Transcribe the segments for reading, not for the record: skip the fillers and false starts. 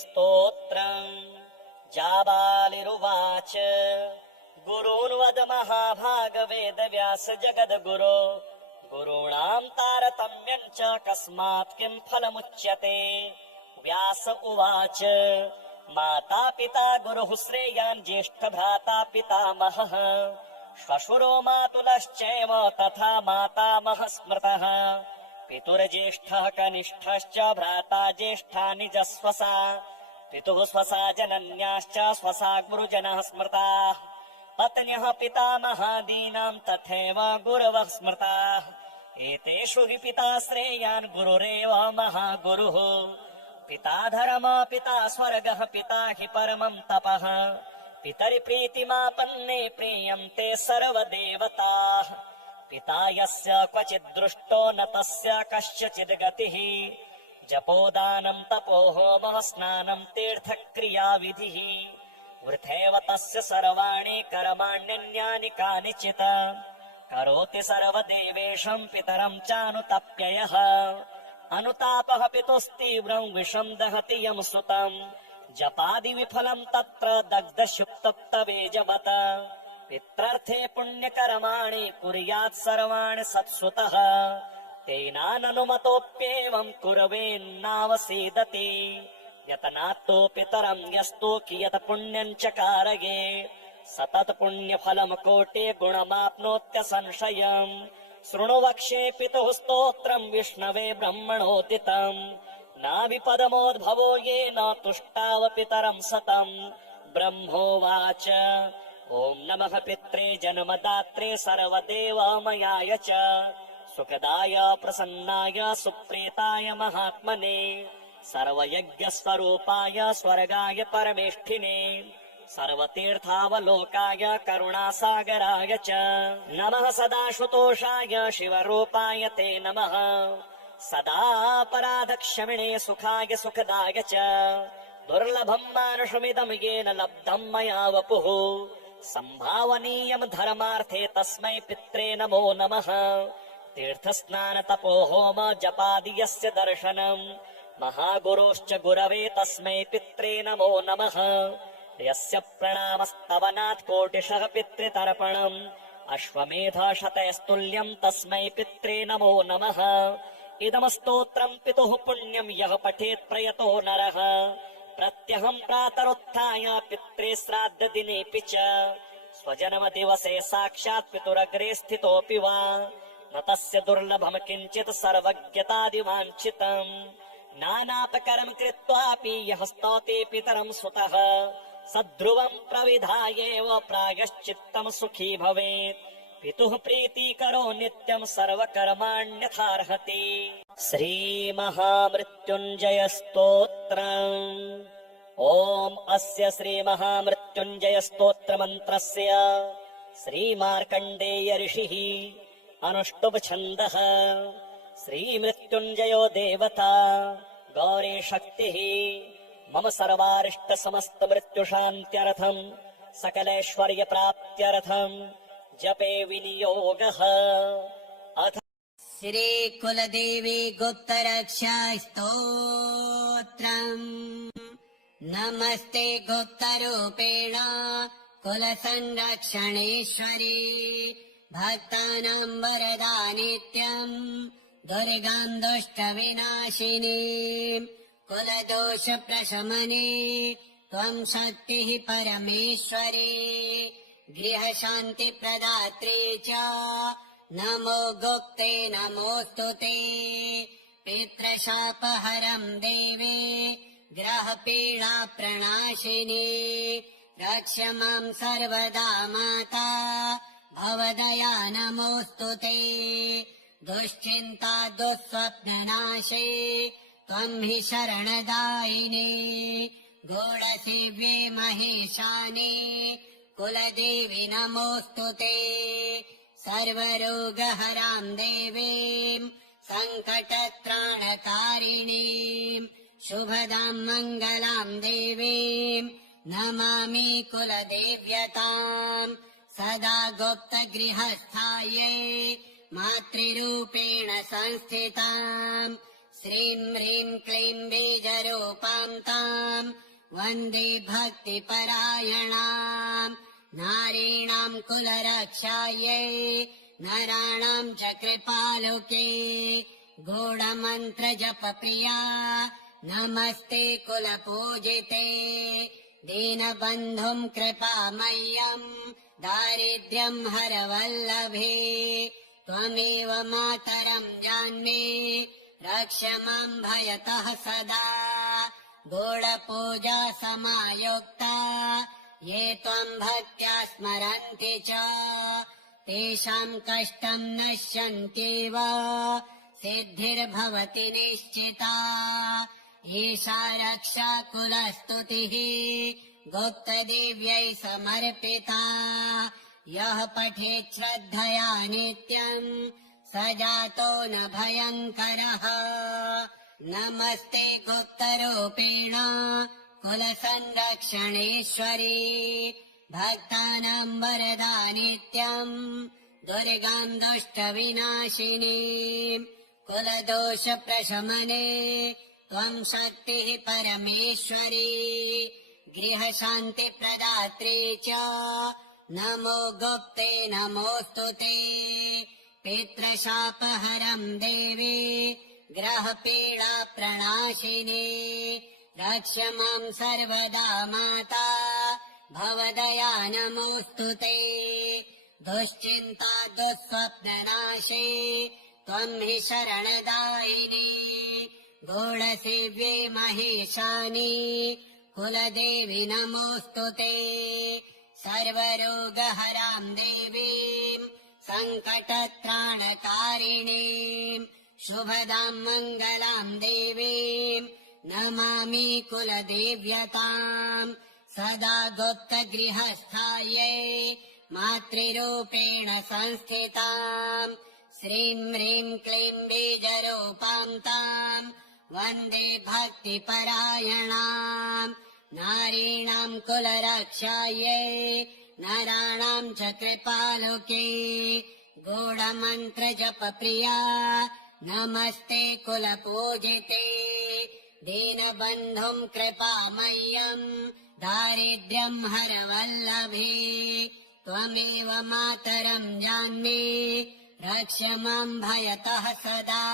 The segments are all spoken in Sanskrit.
स्तोत्रम्। जाबालिरुवाच गुरून्वद महाभाग वेदव्यास जगद्गुरो। गुरूणाम् तारतम्यम् च कस्मात् किम् फलमुच्यते। व्यास उवाच माता पिता गुरुः श्रेयान् ज्येष्ठभ्राता पितामहः। श्वशुरो मातुलश्चैव तथा मातामहः स्मृतः। पितुर्ज्येष्ठः कनिष्ठश्च भ्राता ज्येष्ठा निजस्वसा। पितुः स्वसा जनन्याश्च स्वसा गुरुजनः स्मृताः। पत्न्यः पितामहादीनाम् तथैव गुरवः स्मृताः। एतेषु हि पिता श्रेयान् गुरुरेव महागुरुः। पिता धर्म पिता स्वर्गः पिता हि परमम् तपः। पितरि प्रीतिमापन्ने प्रीयन्ते सर्वदेवताः। पिता यस्य क्वचित् दृष्टो न तस्य कस्यचिद् गतिः। जपोदानम् तपो होमः स्नानम् तीर्थक्रियाविधिः। वृथैव तस्य सर्वाणि कर्माण्यन्यानि कानिचित्। करोति सर्वदेवेशम् पितरम् चानुतप्ययः। अनुतापः पितुस्तीव्रम् विषम् दहति यम् सुतम्। जपादि विफलम् तत्र दग्धशुक्तप्तवेजवत्। पित्रर्थे पुण्यकर्माणि कुर्यात् सर्वाणि सत्सुतः। तेनाननुमतोऽप्येवम् कुर्वेन्नावसीदति। यतनात्तो पितरम् यस्तु कियत् पुण्यम् च कारये। सतत् पुण्यफलम् कोटे गुणमाप्नोत्यसंशयम्। शृणु वक्ष्ये पितुः स्तोत्रम् विष्णवे ब्रह्मणोदितम्। नाभिपदमोद्भवो येन तुष्टाव पितरम् सतम्। ब्रह्मोवाच ॐ नमः पित्रे जन्मदात्रे सर्वदेवमयाय च। सुखदाय प्रसन्नाय सुप्रीताय महात्मने। सर्वयज्ञस्वरूपाय स्वर्गाय परमेष्ठिने। सर्वतीर्थावलोकाय करुणासागराय च नमः। सदाशुतोषाय शिवरूपाय ते नमः। सदा अपराधक्षमिणे सुखाय सुखदाय च। दुर्लभम् मानुषमिदम् येन लब्धम् मया वपुः। सम्भावनीयम् धर्मार्थे तस्मै पित्रे नमो नमः। तीर्थस्नान तपो होम जपादि यस्य दर्शनम्। महागुरोश्च गुरवे तस्मै पित्रे नमो नमः। यस्य प्रणामस्तवनात् कोटिशः पितृतर्पणम्। अश्वमेध शतैस्तुल्यम् तस्मै पित्रे नमो नमः। इदम् स्तोत्रम् पितुः पुण्यम् यः पठेत् प्रयतो नरः। प्रत्यहम् प्रातरुत्थाय पित्रे श्राद्धदिनेऽपि च। स्वजन्मदिवसे साक्षात् पितुरग्रे स्थितोऽपि वा। न तस्य दुर्लभम् किञ्चित् सर्वज्ञतादिवाञ्छितम्। नानापकरम् कृत्वापि यः स्तौति पितरम् सुतः। सध्रुवम् प्रविधायेव प्रायश्चित्तम् सुखी भवेत्। पितुः प्रीतिकरो नित्यम् सर्वकर्माण्यथार्हति। श्रीमहामृत्युञ्जय स्तोत्रम्। ॐ अस्य श्रीमहामृत्युञ्जय स्तोत्रमन्त्रस्य श्रीमार्कण्डेय ऋषिः अनुष्टुप् छन्दः। श्रीमृत्युञ्जयो देवता गौरी शक्तिः। मम सर्वारिष्ट समस्त मृत्युशान्त्यर्थम् सकलैश्वर्यप्राप्त्यर्थम् जपे विनियोगः। अथ श्री कुलदेवी गुप्तरक्षा स्तोत्रम्। नमस्ते गुप्तरूपेण कुलसंरक्षणेश्वरी। भक्तानाम् वरदा नित्यम् दुर्गाम् दुष्टविनाशिनी। कुलदोष प्रशमने त्वम् शक्तिः परमेश्वरी। गृहशान्ति प्रदात्री च नमो गुप्ते नमोऽस्तु ते। पितृशापहरम् देवे ग्रहपीडा प्रणाशिनी। रक्ष माम् सर्वदा माता भवदया नमोऽस्तु ते। दुश्चिन्ता दुःस्वप्ननाशे त्वम् हि शरणदायिने। गूढसेव्ये महेशाने कुलदेवी नमोऽस्तु ते। सर्वरोगहराम् देवीम् सङ्कटत्राणकारिणीम् शुभदाम् मङ्गलाम् देवीम् नमामि कुलदेव्यताम्। सदा गुप्तगृहस्थायै मातृरूपेण संस्थिताम् श्रीं ह्रीं क्लीं बीजरूपां ताम् वन्दे भक्तिपरायणाम् नारीणाम् कुलरक्षायै नराणाम् च कृपालुके गूढमन्त्रजपप्रिया नमस्ते कुलपूजिते दीनबन्धुम् कृपामय्यम् दारिद्र्यम् हरवल्लभे त्वमेव मातरम् जान्मे रक्ष माम् भयतः सदा गूढपूजा समायुक्ता ये त्वम् भक्त्या स्मरन्ति च तेषाम् कष्टम् नश्यन्त्येव सिद्धिर्भवति निश्चिता एषा रक्षा कुलस्तुतिः गुप्तदेव्यै समर्पिता यः पठेत् श्रद्धया नित्यम् स जातो न भयङ्करः नमस्ते गुप्तरूपेण कुलसंरक्षणेश्वरी भक्तानाम् वरदा नित्यम् दुर्गाम् दुष्टविनाशिनी कुलदोषप्रशमने त्वम् शक्तिः परमेश्वरी गृहशान्तिप्रदात्री च नमो गुप्ते नमोऽस्तु ते पितृशापहरम् देवी ग्रहपीडा प्रणाशिनी रक्ष माम् सर्वदा माता भवदया नमोऽस्तु ते दुश्चिन्ता दुःस्वप्ननाशे त्वम् हि शरणदायिनी गूढसेव्ये महेशानि कुलदेवि नमोऽस्तु ते सर्वरोगहराम् देवीम् सङ्कटत्राणकारिणीम् शुभदाम् मङ्गलाम् देवीम् नमामि कुलदेव्यताम् सदा गुप्तगृहस्थायै मातृरूपेण संस्थिताम् श्रीं ह्रीं क्लीं बीजरूपां ताम् वन्दे भक्तिपरायणाम् नारीणाम् कुलरक्षायै नराणाम् च कृपालुके गूढमन्त्रजपप्रिया नमस्ते कुलपूजिते दीनबन्धुम् कृपामय्यम् दारिद्र्यम् हरवल्लभे त्वमेव मातरम् जान्मे रक्ष माम् भयतः सदा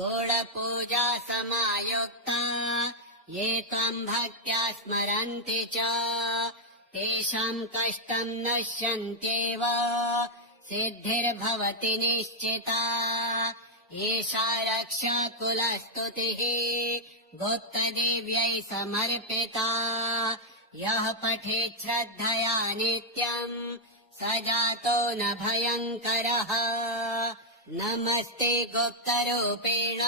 गूढपूजा समायुक्ता ये त्वम् भक्त्या स्मरन्ति च तेषाम् कष्टम् नश्यन्त्येव सिद्धिर्भवति निश्चिता एषा रक्षा कुलस्तुतिः गुप्तदेव्यै समर्पिता यः पठेत् श्रद्धया नित्यम् स जातो न भयङ्करः नमस्ते गुप्तरूपेण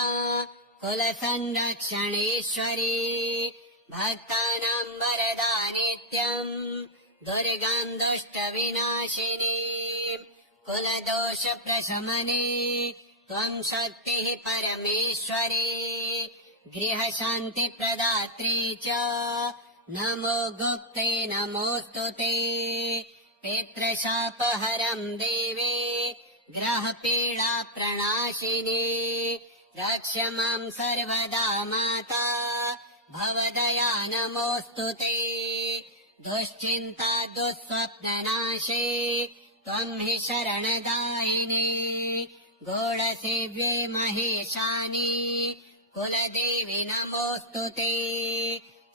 कुलसंरक्षणेश्वरी भक्तानाम् वरदा नित्यम् दुर्गाम् दुष्टविनाशिनी कुलदोषप्रशमने त्वम् शक्तिः परमेश्वरी गृहशान्तिप्रदात्री च नमो गुप्ते नमोऽस्तु ते पितृशापहरम् देवे ग्रहपीडा प्रणाशिनी रक्ष माम् सर्वदा माता भवदया नमोऽस्तु ते दुश्चिन्ता दुःस्वप्ननाशे त्वम् हि शरणदायिनी गूढसेव्ये महेशानि कुलदेवि नमोऽस्तु ते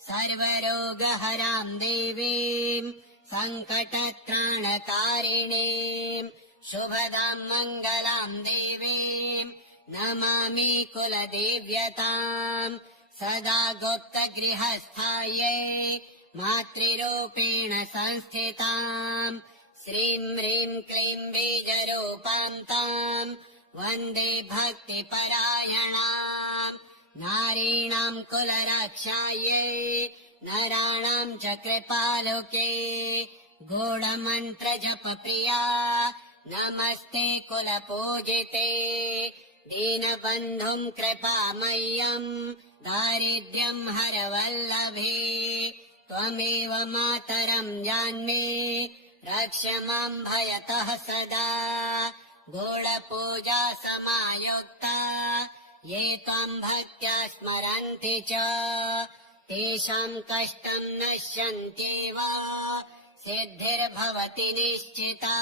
सर्वरोगहराम् देवीम् सङ्कटत्राणकारिणीम् शुभदाम् मङ्गलाम् देवीम् नमामि कुलदेव्यताम् सदा गुप्तगृहस्थायै मातृरूपेण संस्थिताम् श्रीं ह्रीं क्लीं बीजरूपां ताम् वन्दे भक्तिपरायणाम् नारीणाम् कुलरक्षायै नराणाम् च कृपालुके गूढमन्त्रजपप्रिया नमस्ते कुलपूजिते दीनबन्धुम् कृपामय्यम् दारिद्र्यम् हरवल्लभे त्वमेव मातरम् जान्मे रक्ष माम् भयतः सदा गूढपूजा समायुक्ता ये त्वाम् भक्त्या स्मरन्ति च तेषाम् कष्टम् नश्यन्त्येव सिद्धिर्भवति निश्चिता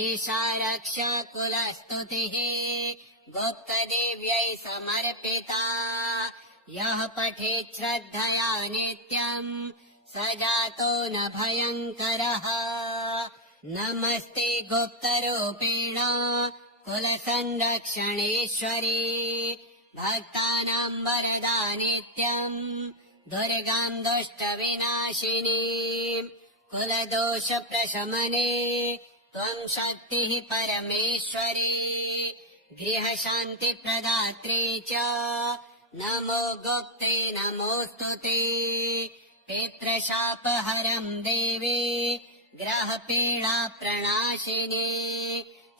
ईशा रक्षा कुलस्तुतिः गुप्तदेव्यै समर्पिता यः पठेत् श्रद्धया नित्यम् स जातो न भयङ्करः नमस्ते गुप्तरूपेण कुलसंरक्षणेश्वरी भक्तानाम् वरदा नित्यम् दुर्गाम् दुष्टविनाशिनी कुलदोषप्रशमने त्वम् शक्तिः परमेश्वरी गृहशान्तिप्रदात्री च नमो गुप्ते नमोऽस्तु ते पितृशापहरम् देवी ग्रहपीडा प्रणाशिनी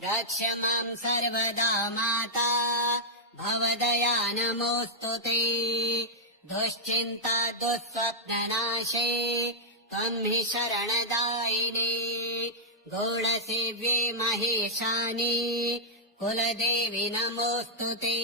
रक्ष माम् सर्वदा माता भवदया नमोऽस्तु ते दुश्चिन्ता दुःस्वप्ननाशे त्वम् हि शरणदायिनी गौडसेव्ये महेशानि कुलदेवी नमोऽस्तु ते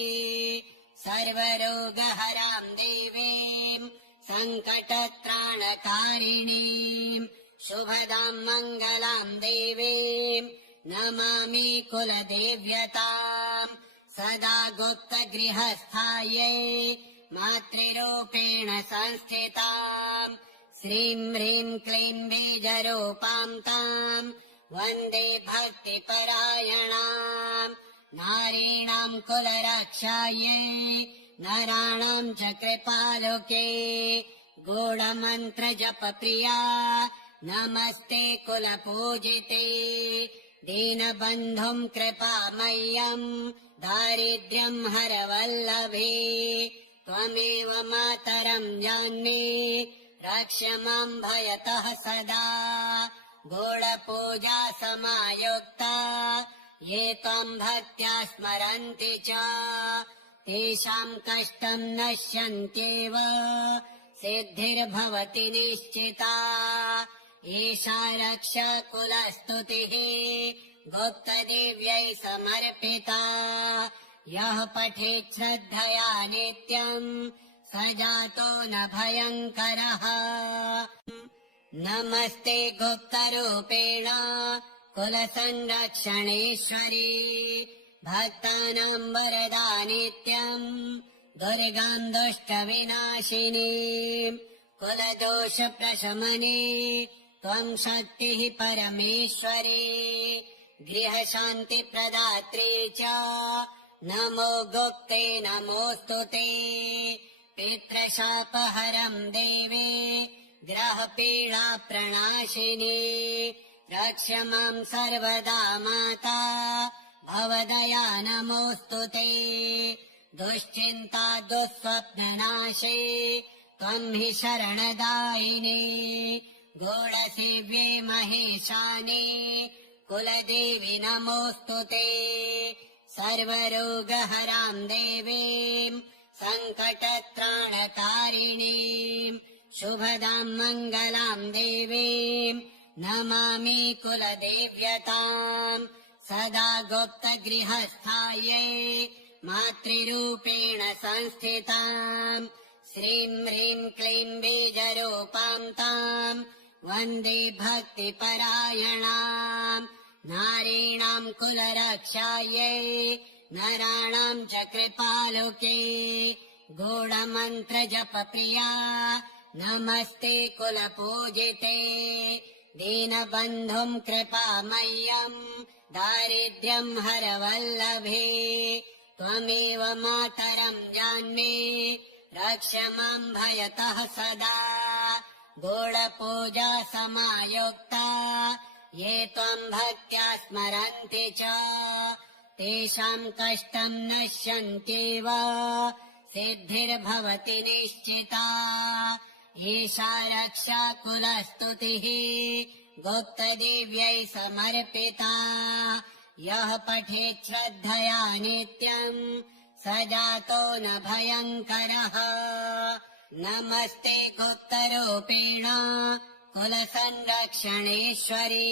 सर्वरोगहराम् देवीम् सङ्कटत्राणकारिणीम् शुभदाम् मङ्गलाम् देवीम् नमामि कुलदेव्यताम् सदा गुप्तगृहस्थायै मातृरूपेण संस्थिताम् श्रीम् ह्रीम् क्लीम् बीजरूपाम् ताम् वन्दे भक्तिपरायणाम् नारीणाम् कुलरक्षायै नराणाम् च कृपालुके गूढमन्त्रजपप्रिया नमस्ते कुलपूजिते दीनबन्धुम् कृपामय्यम् दारिद्र्यम् हरवल्लभे त्वमेव मातरम् जान्ये रक्ष माम् भयतः सदा गूढपूजा समायुक्ता ये त्वम् भक्त्या स्मरन्ति च तेषाम् कष्टम् नश्यन्त्येव सिद्धिर्भवति निश्चिता एषा रक्षा कुलस्तुतिः गुप्तदेव्यै समर्पिता यः पठेत् श्रद्धया नित्यम् स जातो न भयङ्करः नमस्ते गुप्तरूपेण कुलसंरक्षणेश्वरी भक्तानाम् वरदा नित्यम् दुर्गाम् दुष्टविनाशिनी कुलदोषप्रशमने त्वम् शक्तिः परमेश्वरी गृहशान्तिप्रदात्री च नमो गुप्ते नमोऽस्तु ते पितृशापहरम् देवे ग्रहपीडा प्रणाशिनी रक्ष माम् सर्वदा माता भवदया नमोऽस्तु ते दुश्चिन्ता दुःस्वप्ननाशे त्वम् हि शरणदायिनी गूढसेव्ये महेशानि कुलदेवी नमोऽस्तु ते सर्वरोगहराम् देवीम् सङ्कटत्राणकारिणीम् शुभदाम् मङ्गलाम् देवीम् नमामि कुलदेव्यताम् सदा गुप्तगृहस्थायै मातृरूपेण संस्थिताम् श्रीम् ह्रीम् क्लीम् बीजरूपाम् ताम् वन्दे भक्तिपरायणाम् नारीणाम् कुलरक्षायै नराणाम् च कृपालुके गूढमन्त्रजपप्रिया नमस्ते कुलपूजिते दीनबन्धुम् कृपामय्यम् दारिद्र्यम् हरवल्लभे त्वमेव मातरम् जान्ये रक्ष माम् भयतः सदा गूढपूजा समायुक्ता ये त्वम् भक्त्या स्मरन्ति च तेषाम् कष्टम् नश्यन्त्येव सिद्धिर्भवति निश्चिता एषा रक्षा कुलस्तुतिः गुप्तदेव्यै समर्पिता यः पठेत् श्रद्धया नित्यम् स जातो न भयङ्करः नमस्ते गुप्तरूपेण कुलसंरक्षणेश्वरी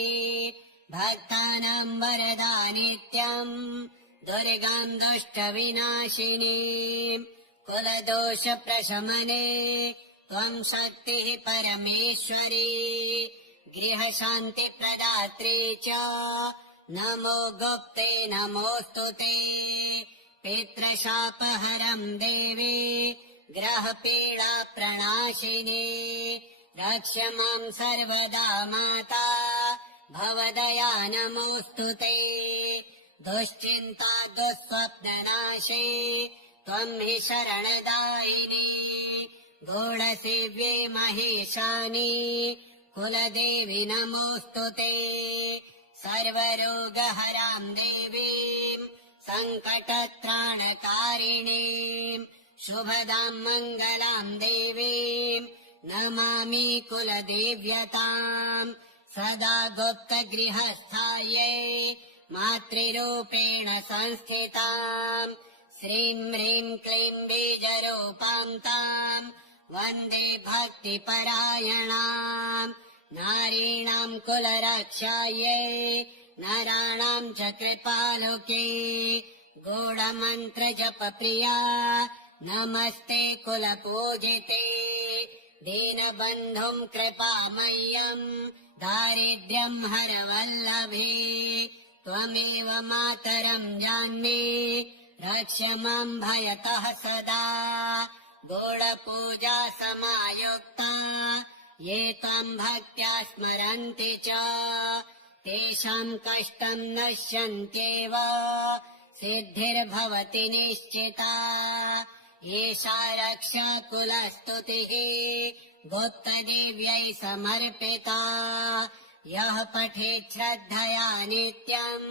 भक्तानाम् वरदा नित्यम् दुर्गाम् दुष्टविनाशिनीम् कुलदोषप्रशमने त्वम् शक्तिः परमेश्वरी गृहशान्तिप्रदात्री च नमो गुप्ते नमोऽस्तु ते पितृशापहरम् देवी ग्रहपीडा प्रणाशिनी रक्ष माम् सर्वदा माता भवदया नमोऽस्तु ते दुश्चिन्ता दुःस्वप्ननाशे त्वम् हि शरणदायिनी गूढसेव्ये महेशानि कुलदेवि नमोऽस्तु ते सर्वरोगहराम् देवीम् सङ्कटत्राणकारिणीम् शुभदाम् मङ्गलाम् देवीम् नमामि कुलदेव्यताम् सदा गुप्तगृहस्थायै मातृरूपेण संस्थिताम् श्रीं ह्रीं क्लीं बीजरूपाम् ताम् वन्दे भक्तिपरायणाम् नारीणाम् कुलरक्षायै नराणाम् च कृपालुके गूढमन्त्रजपप्रिया नमस्ते कुलपूजिते दीनबन्धुम् कृपामय्यम् दारिद्र्यम् हरवल्लभे त्वमेव मातरम् जान्ये रक्ष माम् भयतः सदा गूढपूजा समायुक्ता ये त्वम् भक्त्या स्मरन्ति च तेषाम् कष्टम् नश्यन्त्येव सिद्धिर्भवति निश्चिता एषा रक्षा कुलस्तुतिः गुप्तदेव्यै समर्पिता यः पठेत् श्रद्धया नित्यम्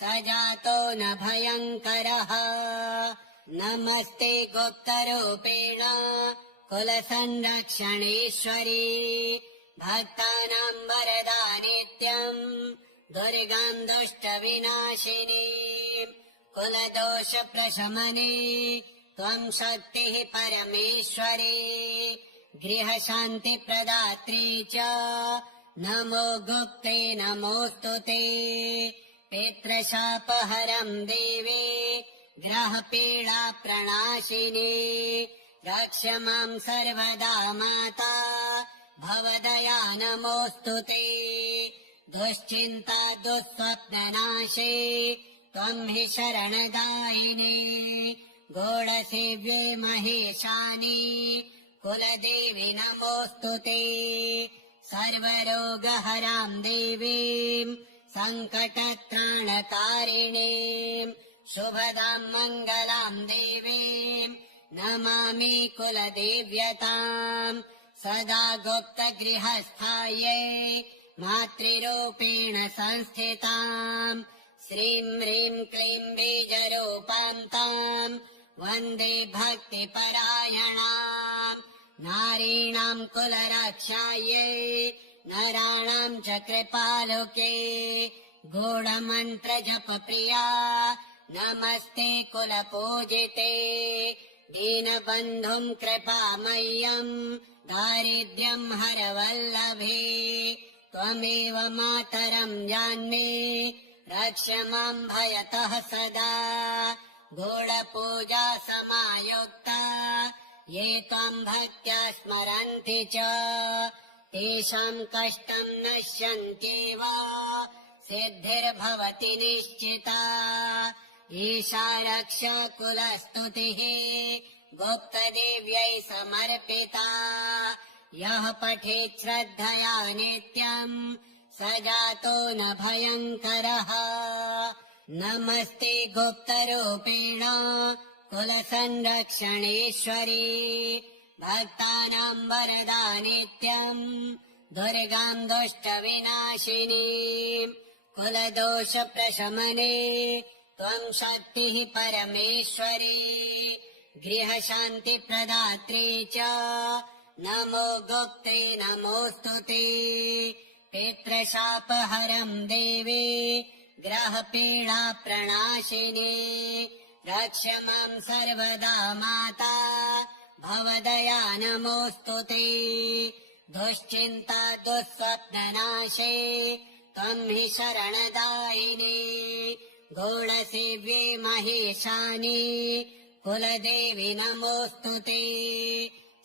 स जातो न भयङ्करः नमस्ते गुप्तरूपेण कुलसंरक्षणेश्वरी भक्तानाम् वरदा नित्यम् दुर्गाम् दुष्टविनाशिनी कुलदोषप्रशमने त्वम् शक्तिः परमेश्वरी गृहशान्तिप्रदात्री च नमो गुप्ते नमोऽस्तु ते पितृशापहरम् देवे ग्रहपीडा प्रणाशिनी रक्ष माम् सर्वदा माता भवदया नमोऽस्तु ते दुश्चिन्ता दुःस्वप्ननाशे त्वम् हि शरणदायिनी गूढसेव्ये महेशानि कुलदेवि नमोऽस्तु ते सर्वरोगहराम् देवीम् सङ्कटत्राणकारिणीम् शुभदाम् मङ्गलाम् देवीम् नमामि कुलदेव्यताम् सदा गुप्तगृहस्थायै मातृरूपेण संस्थिताम् श्रीं ह्रीं क्लीं बीजरूपाम् ताम् वन्दे भक्तिपरायणाम् नारीणाम् कुलरक्षायै नराणाम् च कृपालुके गूढमन्त्रजपप्रिया नमस्ते कुलपूजिते दीनबन्धुम् कृपामय्यम् दारिद्र्यम् हरवल्लभे त्वमेव मातरम् जान्ये रक्ष माम् भयतः सदा गूढपूजा समायुक्ता ये त्वम् भक्त्या स्मरन्ति च तेषाम् कष्टम् नश्यन्त्येव सिद्धिर्भवति निश्चिता ईशा रक्षा कुलस्तुतिः गुप्तदेव्यै समर्पिता यः पठेत् श्रद्धया नित्यम् स जातो न भयङ्करः नमस्ते गुप्तरूपेण कुलसंरक्षणेश्वरी भक्तानाम् वरदा नित्यम् दुर्गाम् दुष्टविनाशिनी कुलदोषप्रशमने त्वम् शक्तिः परमेश्वरी गृहशान्तिप्रदात्री च नमो गुप्ते नमोऽस्तु ते पितृशापहरम् देवी ग्रहपीडा प्रणाशिनी रक्ष माम् सर्वदा माता भवदया नमोऽस्तु ते दुश्चिन्ता दुःस्वप्ननाशे त्वम् हि शरणदायिनी घोडसेव्ये महेशानि कुलदेवि नमोऽस्तु ते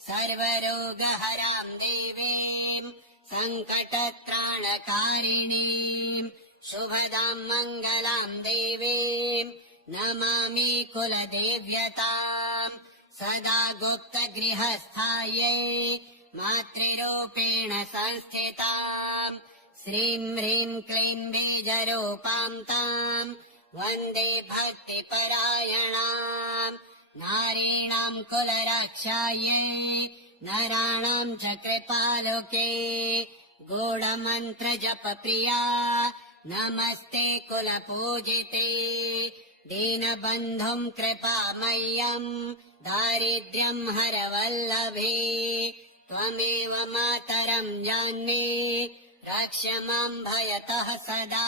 सर्वरोगहराम् देवीम् सङ्कटत्राणकारिणीम् शुभदाम् मङ्गलाम् देवीम् नमामि कुलदेव्यताम् सदा गुप्तगृहस्थायै मातृरूपेण संस्थिताम् श्रीं ह्रीं क्लीं बीजरूपाम् ताम् वन्दे भक्तिपरायणाम् नारीणाम् कुलरक्षायै नराणाम् च कृपालुके गूढमन्त्रजपप्रिया नमस्ते कुलपूजिते दीनबन्धुम् कृपामय्यम् दारिद्र्यम् हरवल्लभे त्वमेव मातरम् जान्ये रक्ष माम् भयतः सदा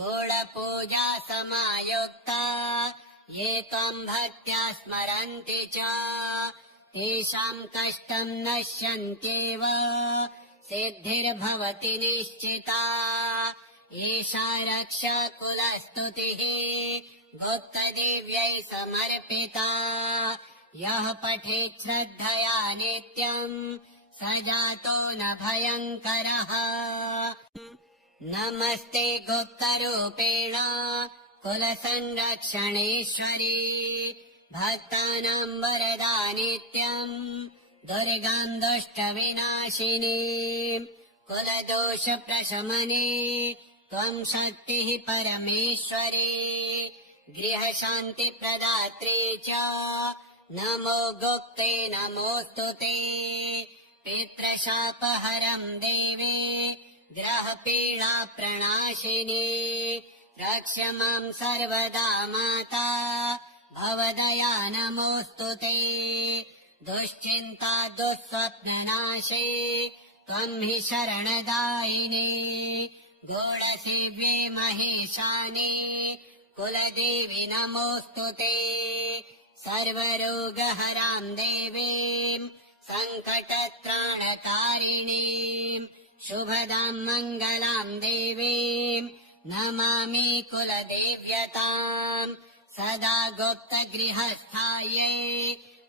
गूढपूजा समायुक्ता ये त्वम् भक्त्या स्मरन्ति च तेषाम् कष्टम् नश्यन्त्येव सिद्धिर्भवति निश्चिता एषा रक्षा कुलस्तुतिः गुप्तदेव्यै समर्पिता यः पठेत् श्रद्धया नित्यम् स जातो न भयङ्करः नमस्ते गुप्तरूपेण कुलसंरक्षणेश्वरी भक्तानाम् वरदा नित्यम् दुर्गाम् दुष्टविनाशिनी कुलदोषप्रशमने त्वम् शक्तिः परमेश्वरी गृहशान्तिप्रदात्री च नमो गुप्ते नमोऽस्तु ते पितृशापहरम् देवे ग्रहपीडाप्रणाशिनी रक्ष माम् सर्वदा माता भवदया नमोऽस्तु ते दुश्चिन्ता दुःस्वप्ननाशे त्वम् हि शरणदायिनी गूढसेव्ये महेशानि कुलदेवि नमोऽस्तु ते सर्वरोगहराम् देवीम् सङ्कटत्राणकारिणीम् शुभदाम् मङ्गलाम् देवीम् नमामि कुलदेव्यताम् सदा गुप्तगृहस्थायै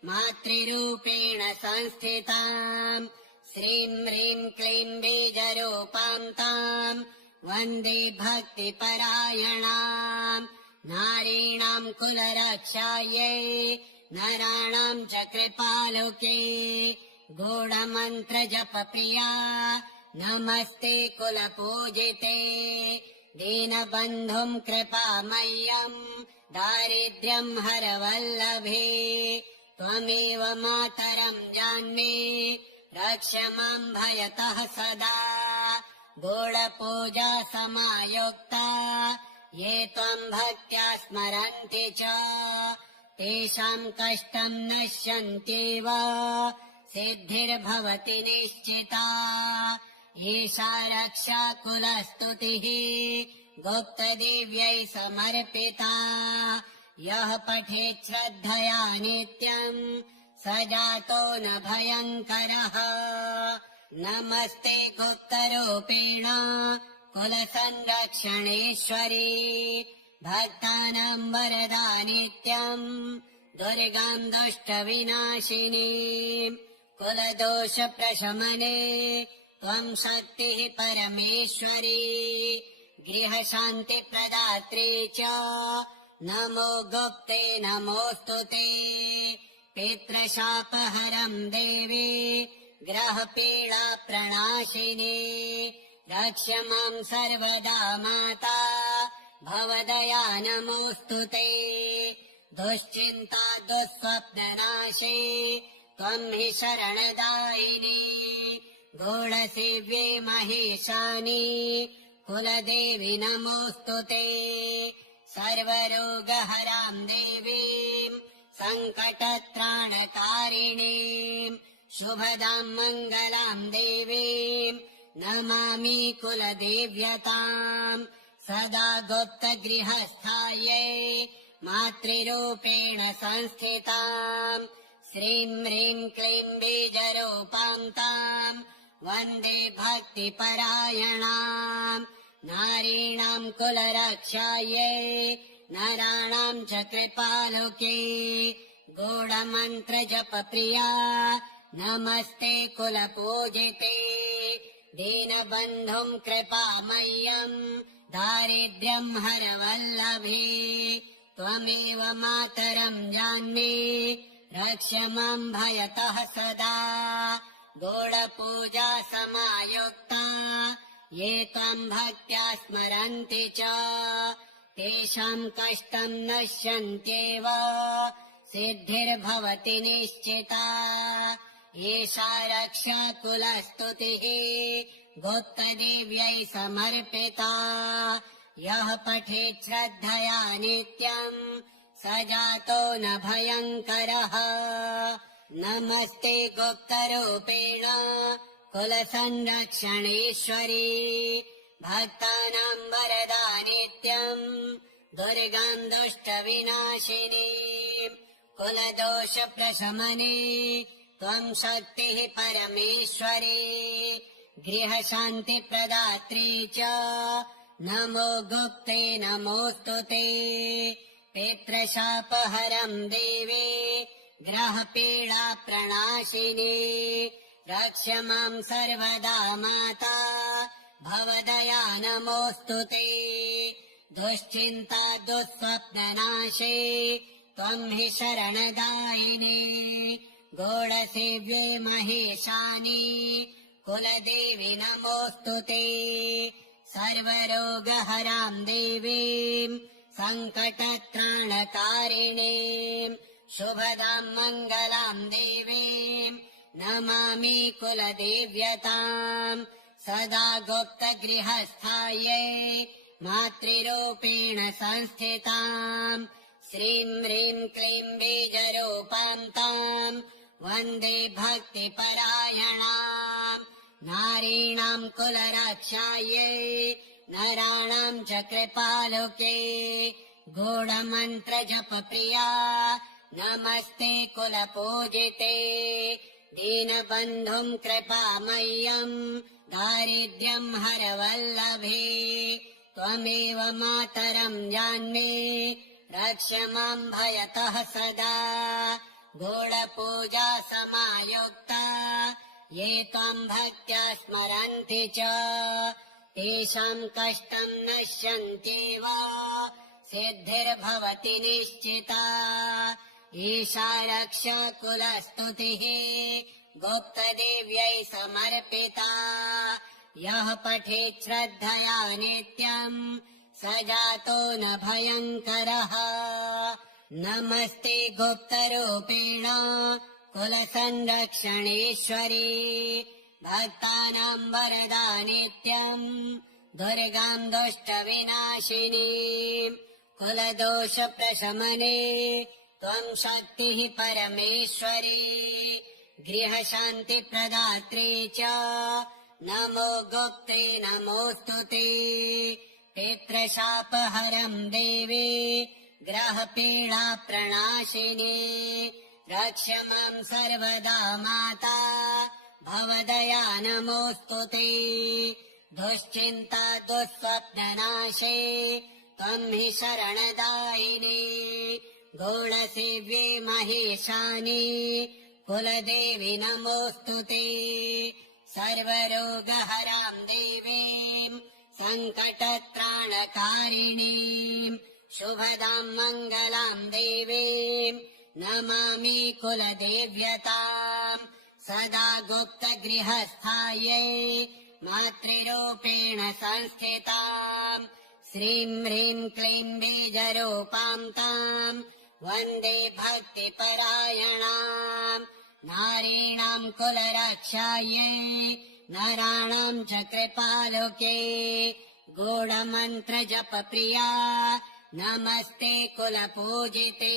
मातृरूपेण संस्थिताम् श्रीं ह्रीं क्लीं बीजरूपाम् ताम् वन्दे भक्तिपरायणाम् नारीणाम् कुलरक्षायै नराणाम् च कृपालुके गूढमन्त्रजपप्रिया नमस्ते कुलपूजिते दीनबन्धुम् कृपामय्यम् दारिद्र्यम् हरवल्लभे त्वमेव मातरम् जान्ये रक्ष माम् भयतः सदा गूढपूजा समायुक्ता ये त्वम् भक्त्या स्मरन्ति च तेषाम् कष्टम् नश्यन्त्येव सिद्धिर्भवति निश्चिता एषा रक्षा कुलस्तुतिः गुप्तदेव्यै समर्पिता यः पठेत् श्रद्धया नित्यम् स जातो न भयङ्करः नमस्ते गुप्तरूपेण कुलसंरक्षणेश्वरी भक्तानाम् वरदा नित्यम् दुर्गाम् दुष्टविनाशिनी कुलदोषप्रशमने त्वम् शक्तिः परमेश्वरी गृहशान्तिप्रदात्री च नमो गुप्ते नमोऽस्तु ते पितृशापहरम् देवी ग्रहपीडाप्रणाशिनी रक्ष माम् सर्वदा माता भवदया नमोऽस्तु ते दुश्चिन्ता दुःस्वप्ननाशे त्वम् हि शरणदायिनी गूढसेव्ये महेशानि कुलदेवि नमोऽस्तु ते सर्वरोगहराम् देवीम् सङ्कटत्राणकारिणीम् शुभदाम् मङ्गलाम् देवीम् नमामि कुलदेव्यताम् सदा गुप्तगृहस्थायै मातृरूपेण संस्थिताम् श्रीं ह्रीं क्लीं बीजरूपाम् ताम् वन्दे भक्तिपरायणाम् नारीणाम् कुलरक्षायै नराणाम् च कृपालोके गूढमन्त्रजपप्रिया नमस्ते कुलपूजिते दीनबन्धुम् कृपामय्यम् दारिद्र्यम् हरवल्लभे त्वमेव मातरम् जान्मे रक्ष माम् भयतः सदा गूढपूजा समायुक्ता ये त्वाम् भक्त्या स्मरन्ति च तेषाम् कष्टम् नश्यन्त्येव सिद्धिर्भवति निश्चिता एषा रक्षा कुलस्तुतिः गुप्तदेव्यै समर्पिता यः पठेत् श्रद्धया नित्यम् स जातो न भयङ्करः नमस्ते गुप्तरूपेण कुलसंरक्षणेश्वरी भक्तानाम् वरदा नित्यम् दुर्गाम् दुष्टविनाशिनी कुलदोषप्रशमने त्वम् शक्तिः परमेश्वरी गृहशान्तिप्रदात्री च नमो गुप्ते नमोऽस्तु ते पितृशापहरम् देवे ग्रहपीडा प्रणाशिनी रक्ष माम् सर्वदा माता भवदया नमोऽस्तु ते दुश्चिन्ता दुःस्वप्ननाशे त्वम् हि शरणदायिनी गूढसेव्ये महेशानि कुलदेवी नमोऽस्तु ते सर्वरोगहराम् देवीम् सङ्कटत्राणकारिणीम् शुभदाम् मङ्गलाम् देवीम् नमामि कुलदेव्यताम् सदा गुप्तगृहस्थायै मातृरूपेण संस्थिताम् श्रीम् ह्रीम् क्लीम् बीजरूपाम् ताम् वन्दे भक्तिपरायणाम् नारीणाम् कुलरक्षायै नराणाम् च कृपालोके गूढमन्त्रजपप्रिया नमस्ते कुलपूजिते दीनबन्धुम् कृपामय्यम् दारिद्र्यम् हरवल्लभे त्वमेव मातरम् जान्मे रक्ष माम् भयतः सदा गूढपूजा समायुक्ता ये त्वाम् भक्त्या स्मरन्ति च तेषाम् कष्टम् नश्यन्त्येव सिद्धिर्भवति निश्चिता ईशा रक्षा कुलस्तुतिः गुप्तदेव्यै समर्पिता यः पठेत् श्रद्धया नित्यम् स जातो न भयङ्करः नमस्ते गुप्तरूपेण कुलसंरक्षणेश्वरी भक्तानाम् वरदा नित्यम् दुर्गाम् दुष्टविनाशिनी कुलदोषप्रशमने त्वम् शक्तिः परमेश्वरी गृहशान्तिप्रदात्री च नमो गुप्ते नमोऽस्तु ते पितृशापहरम् देवी ग्रहपीडा प्रणाशिनी रक्ष माम् सर्वदा माता भवदया नमोऽस्तु ते दुश्चिन्ता दुःस्वप्ननाशे त्वम् हि शरणदायिनी गूढसेव्ये महेशानि कुलदेवी नमोऽस्तु ते सर्वरोगहराम् देवीम् सङ्कटत्राणकारिणीम् शुभदाम् मङ्गलाम् देवीम् नमामि कुलदेव्यताम् सदा गुप्तगृहस्थायै मातृरूपेण संस्थिताम् श्रीम् ह्रीम् क्लीम् बीजरूपाम् ताम् वन्दे भक्तिपरायणाम् नारीणाम् कुलरक्षायै नराणाम् च कृपालोके गूढमन्त्रजपप्रिया नमस्ते कुलपूजिते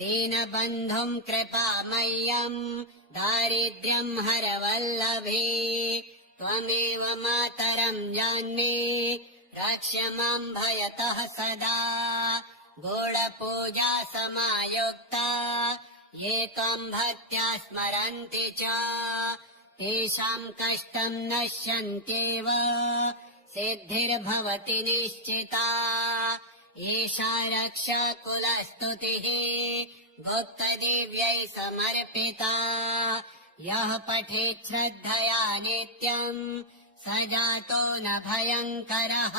दीनबन्धुम् कृपामय्यम् दारिद्र्यम् हरवल्लभे त्वमेव मातरम् जान्मे रक्ष माम् भयतः सदा गूढपूजा समायुक्ता ये त्वाम् भक्त्या स्मरन्ति च तेषाम् कष्टम् नश्यन्त्येव सिद्धिर्भवति निश्चिता एषा रक्षकुलस्तुतिः भुक्तदिव्यै समर्पिता यः पठेत् श्रद्धया नित्यम् स जातो न भयङ्करः